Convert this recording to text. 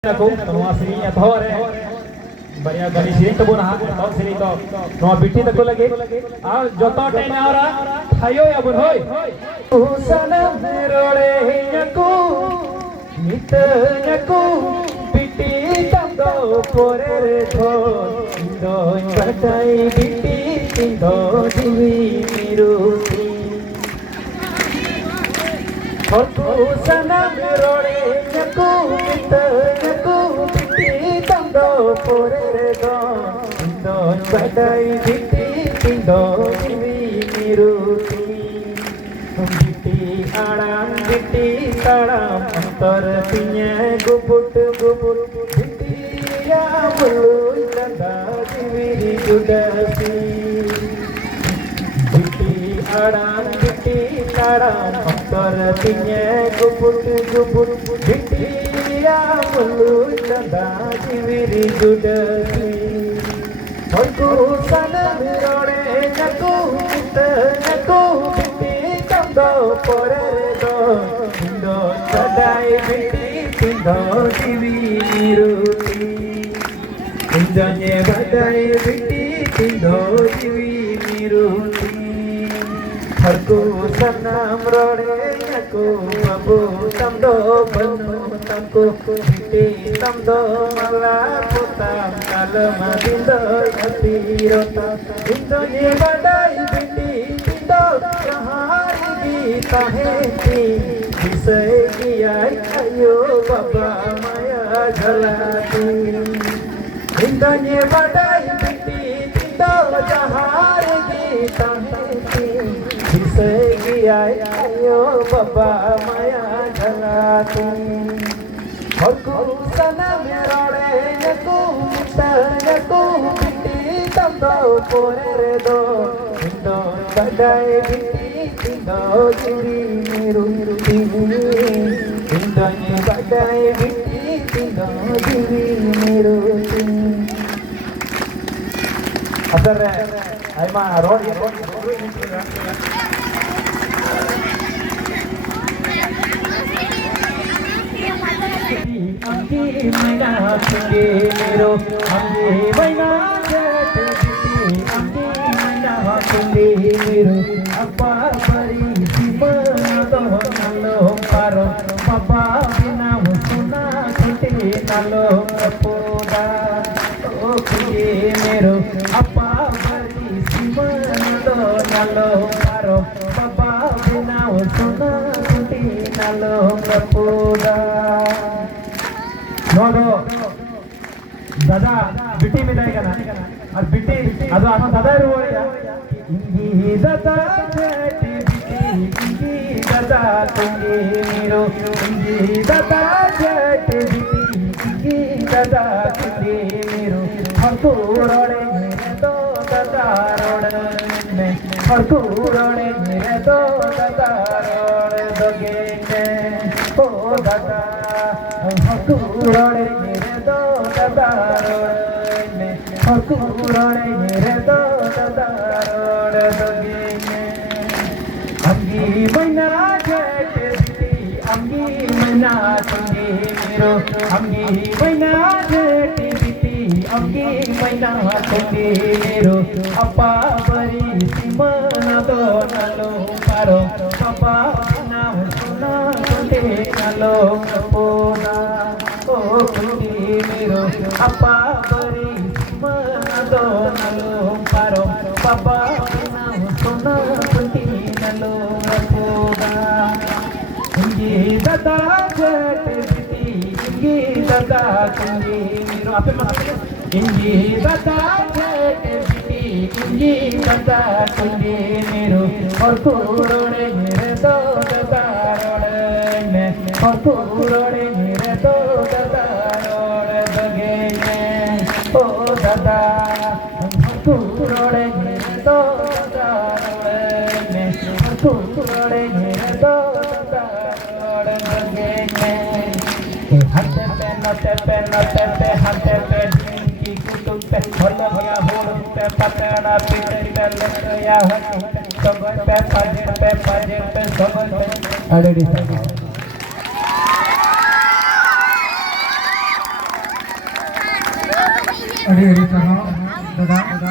aku nua sini atau re bariya gali sini tu bun ha atau sini tu nua biti tak lagi ah joto time ora thayo ya bun hoy usana merole nyaku mitnyaku biti tando pore re tho indo batai biti tindo divi miruti usana merole nyaku mitnyaku biti tando pore re tho indo batai biti tindo divi miruti biti aram biti taram antar pinya gubut biti ya bulu tanda divi judasi biti aram biti taram antar pinya gubut biti ya bulu tanda divi judasi aku sana merole naku biti tando pore do indo sadai biti tindo divi miruti indanye badai biti tindo divi miruti harku sanam rode naku babu tamdo banu tamku biti tamdo mala putam kalma dindo atirota indanye badai biti tindo rahari taheti bisai giyai ayo baba maya jhalati indanye badai biti tindo rahari taheti bisai giyai ayo baba maya jhalati harku sana merole naku biti tando pore re do indo badai biti tindo divi miruti indanye badai biti tindo divi miruti asar aima road amgi maina tunge mero amgi maina jete amgi maina tunge mero appa pari simana to nalo paro papa bina suna kute nalo poda o tunge mero appa pari simana to nalo paro papa bina suna kute nalo poda ನೋಡು दादा बिटी मिलाएगा ना और बिटी ಅದು ಅಮ್ಮ दादा ಇರುವಳಿಯ ಇಂಗಿ दादा ಜೇಟಿ ಬಿಟಿ ಇಂಗಿ दादा ತುಂಗಿ ನೀರು ಇಂಗಿ दादा ಜೇಟಿ ಬಿಟಿ ಇಂಗಿ दादा ತುಂಗಿ ನೀರು ಹರ್ಕೂರೊಡೆ ತೋ दादा ರೋಡೆ ಹರ್ಕೂರೊಡೆ ತೋ दादा ರೋಡೆ ದೊಗೆನೆ ಓ दादा हकुरणे मेरे दो ददारोणे हकुरणे मेरे दो ददारोणे दगे अंगी मैना जेठ बिटी अंगी मैना tunge मेरो अंगी मैना जेठ बिटी अंगी मैना tunge मेरो अपा बरी सिमना दो नलो पारो पपा ना सुना tunge नलो पोना ओ tunge मेरो अपा बरी सिमना दो नलो पारो पपा ना सुना tunge नलो पोना इंगी दादा जेठ बिटी इंगी दादा tunge मेरो आपे मत इंगी दादा जेठ बिटी इंगी दादा tunge मेरो और कुरोड़े मेरे दो दादा रोड़े और कुरोड़े मेरे दो दादा रोड़े दगे ओ दादा कुरोड़े मेरे दो दादा रोड़े और कुरोड़े मेरे दो दादा रोड़े दगे हाथे पे नते पे हाथे पे ढिंकी कुटुम पे होलया होड़ पे पतड़ा पीटे पे लटया सबल पे पाजे पे सबल पे अड़ड़ी अरे अरे दादा दादा